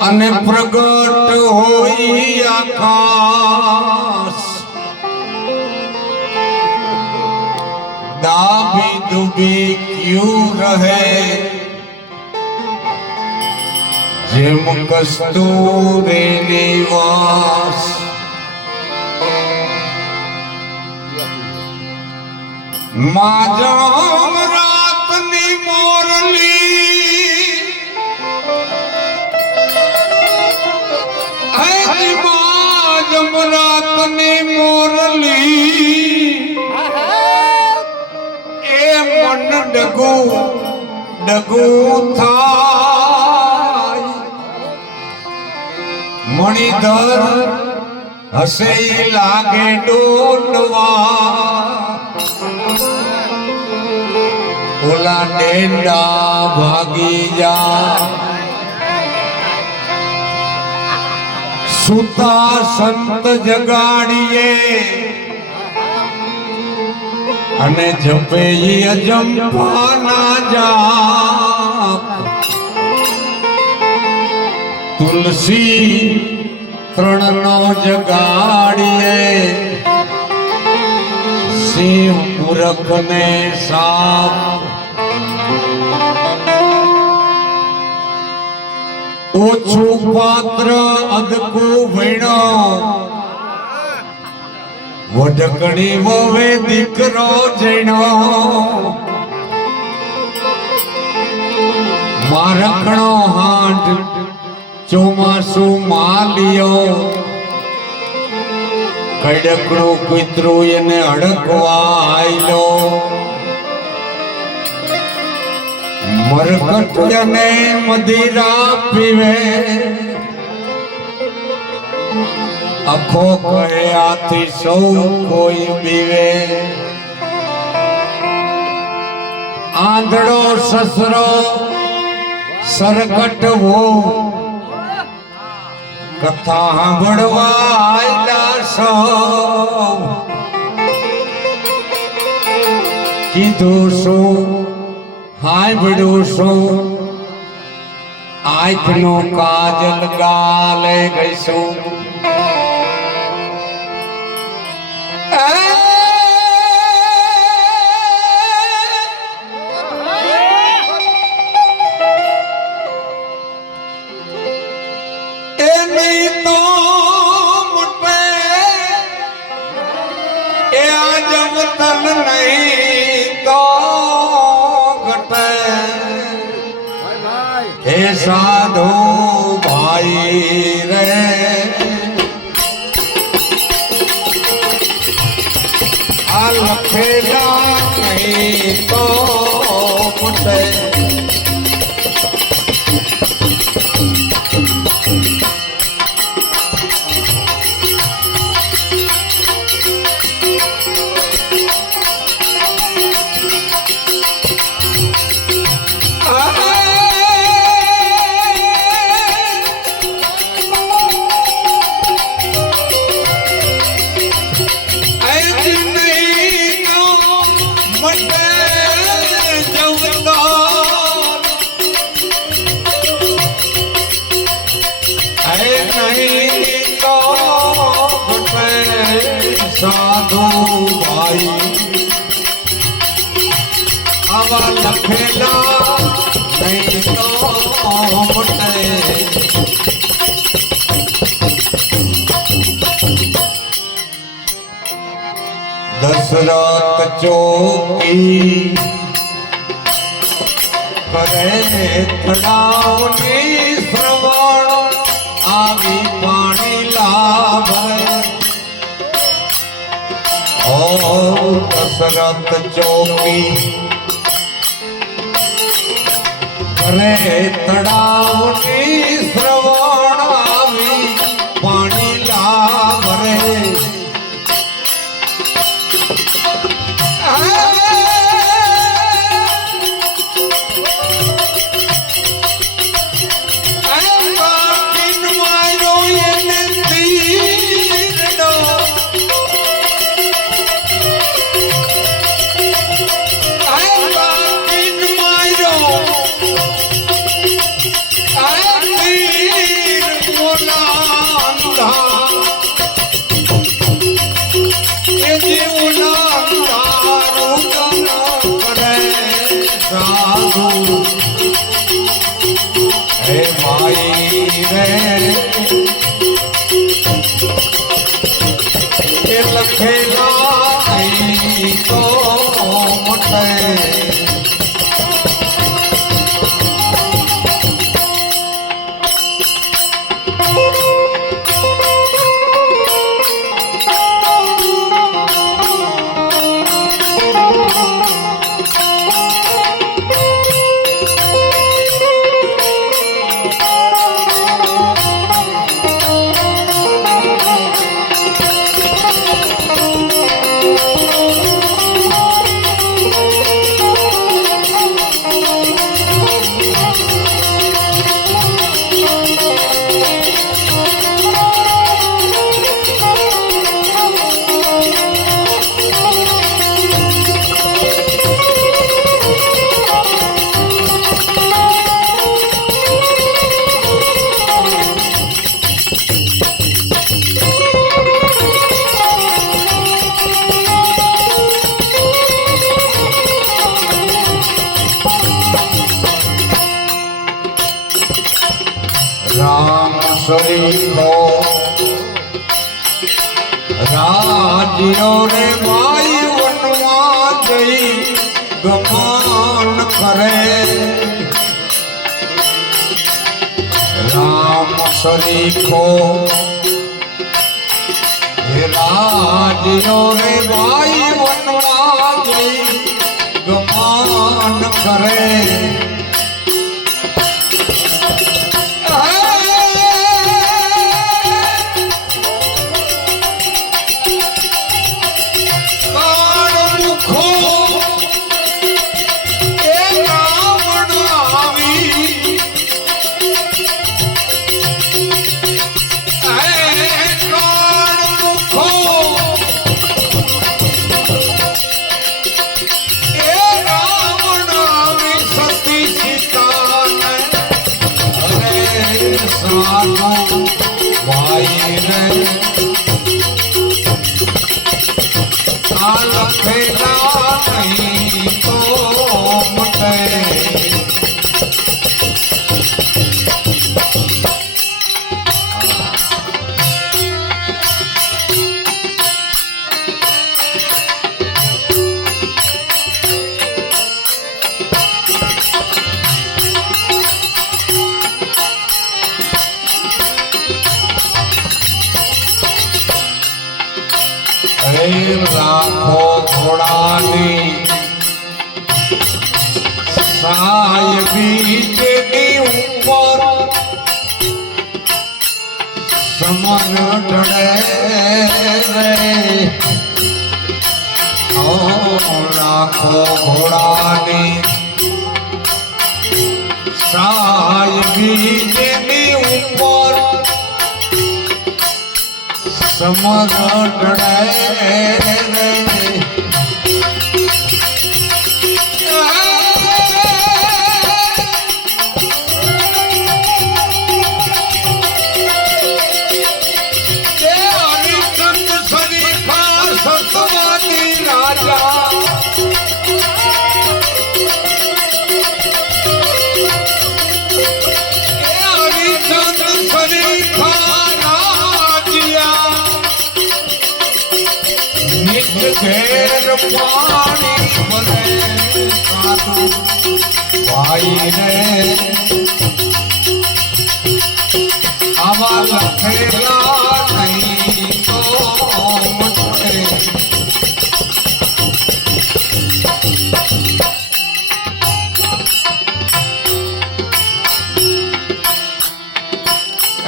અને પ્રગટ હોય આકાશ. દાબી દુબી ક્યું રહે? જેમ કસ્તુરે નિવાસ માજમ રાતની મોરલી. હે માજમ રાતની મોરલી. એ મન ડગુ ડગુ થાય. મણિધર હસે લાગે ડોલવા. ઓલા ભાગી જા. સુતા સંત જગાડીએ. અને જપે અજંપા જા તુલસી ત્રણ નો જગાડીએ. સિંહ મૂરખ ને સાપ ઓછું પાત્ર અદકું વીણ. વડકણી વવે દીકરો જણો. મારકણો હાંડ ચોમાસું માલિયો. કડકણો પિતૃ એને અડકવા આયલો. મરકટ અને મદિરા પીવે અખો કહે આથી સૌ કોઈ પીવે આંધળો સસરો સરકટવો કથા સાંભળવા આયલા સૌ કીધું શું હાંભળ્યું શું? આંખનો કાજલ ગાલે ગઈશું. આવા ચોકી કરે તળાવની શ્રવણ આવી પાણી લાભ ઓ દશરથ ચોકી કરે તળાવની હે માઈ રે લખેલા શરીફો રાજ્યો રે માઈ વનમાં જઈ ગમન કરે. રામ શરીફો હે રાજ્યો રે માઈ વનમાં જઈ ગમન કરે. સાય બીજની ઉપર સમર ઢળે લાખો ઘોડાની સાય બીજની ઉપર સમર ઢળે રે આવા લખેલા નહીં તો મટે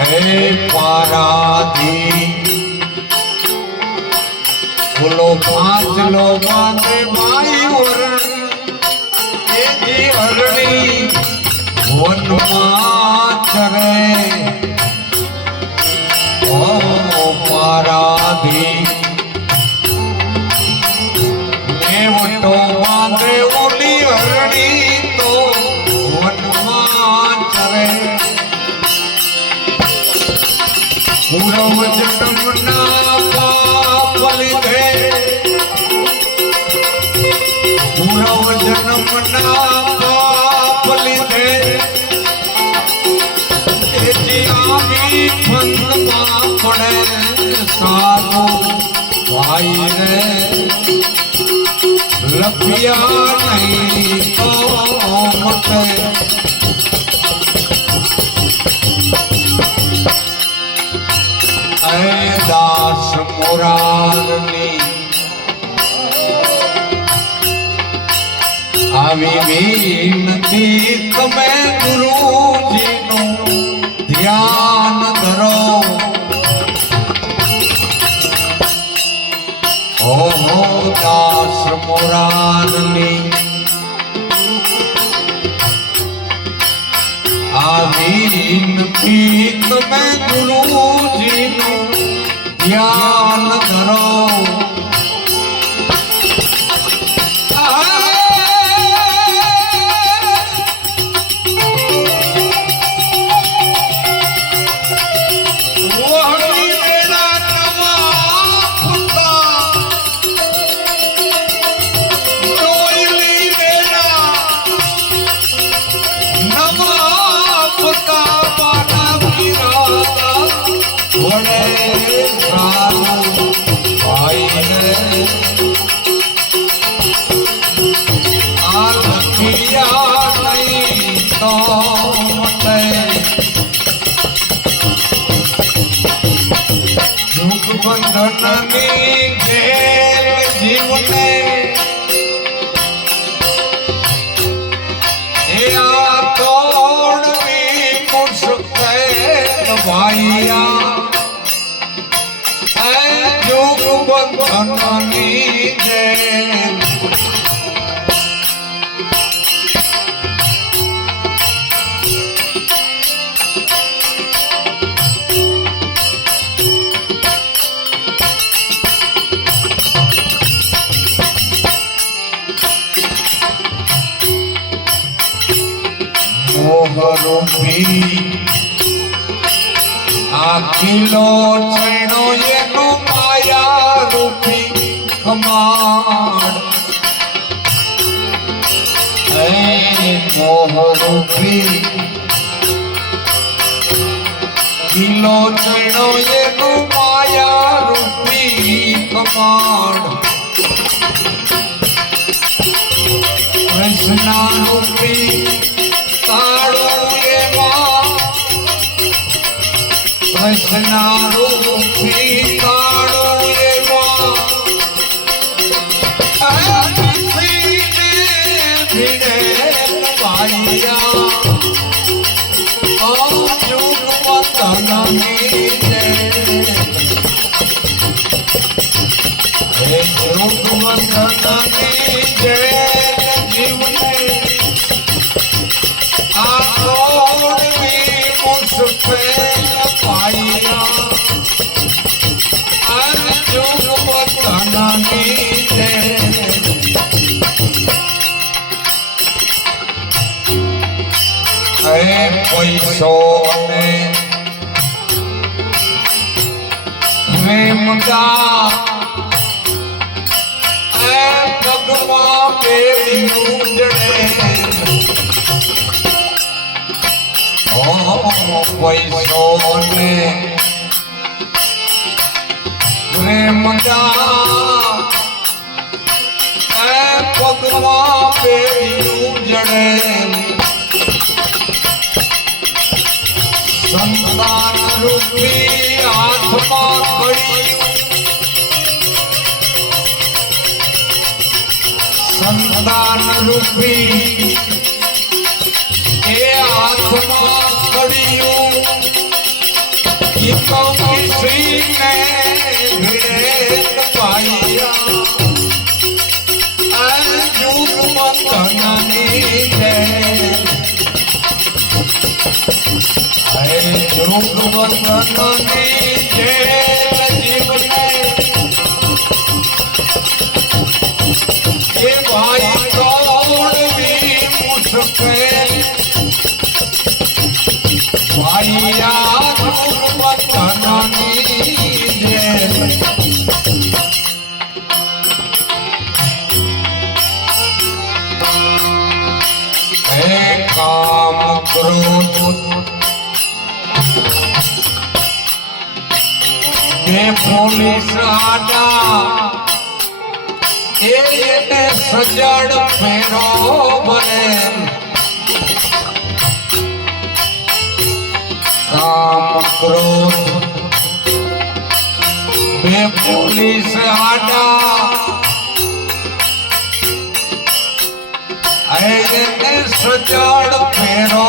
હે હરણી વનમાં ઓ પારાધી મેવટો લપિયા નહીં. દાસ મોરારની આવી વિનતી તમે ગુરુજીનું મોરારની આવી વિનતી તમે ગુરુજીનું ધ્યાન બંધનની મોહરૂપી આ કિલો ચણો એનો માયા રૂપી કમાડ મોહરૂપી કિલો ચણો એનો માયા રૂપી કમાડ કૃષ્ણ રૂપી કૃષ્ણ રૂપી તાળું એમાં હે પૈસો અને પ્રેમદા હે ભગવાન ઉજળે. ઓ પૈસો અને પ્રેમદા હે ભગવાન બેડી ઉજળે. રૂપી હાથમાં સંતાન રૂપી હે બે પોલીસ આડા એને સજડ ફેરો બને કામ ક્રોધ બે પોલીસ આડા એને સજડ ફેરો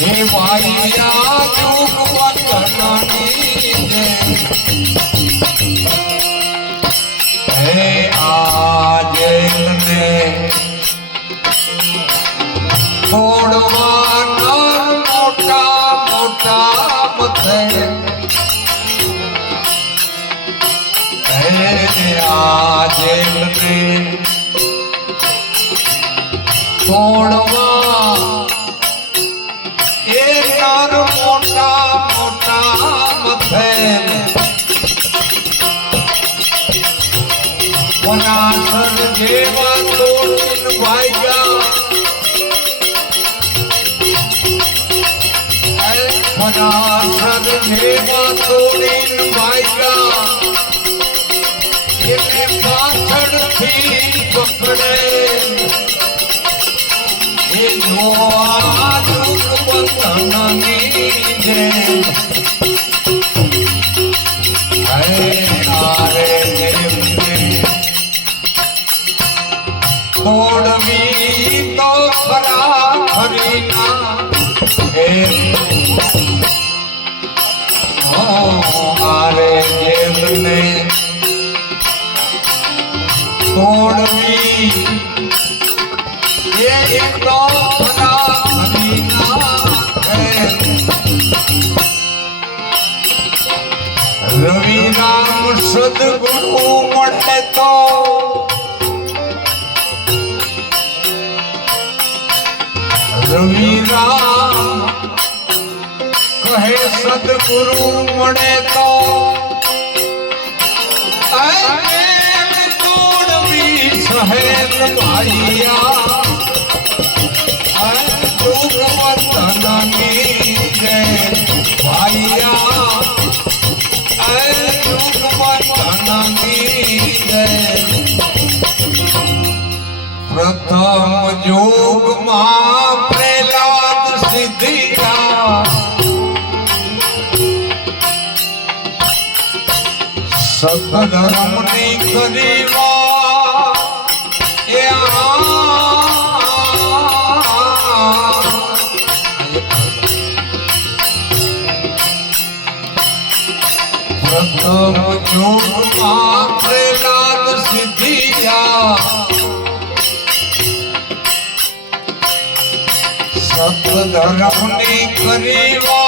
હે ભાઈયા ચૂક બંધનની જેલ હે આ જેલને તોડવાના મોટા મોટા પથે હે આ જેલને વનાસર જેવા તોડીન ભાગ્યા વનાસર જેવા તોડીન ભાગ્યા એને પાછળથી પકડે. એ જોવા દુઃખ બંધનની જેમ. સદગુરુ મળે તો? સહેલ ભાઈયા પ્રથમ યુગમાં સદધર્મની કરીવા એ પ્રથમ યુગમાં પ્રહલાદ સિદ્ધિયા સદધર્મની કરીવા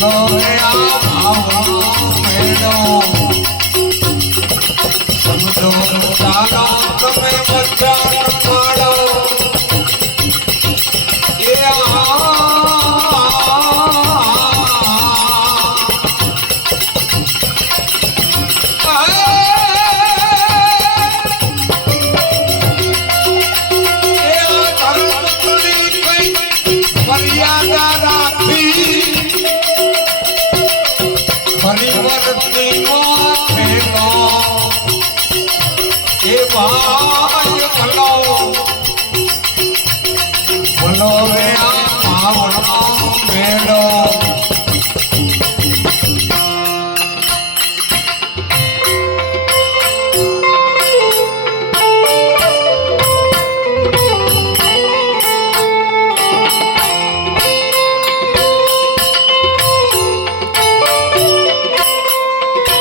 બોલો રે આ ભાવ મેળો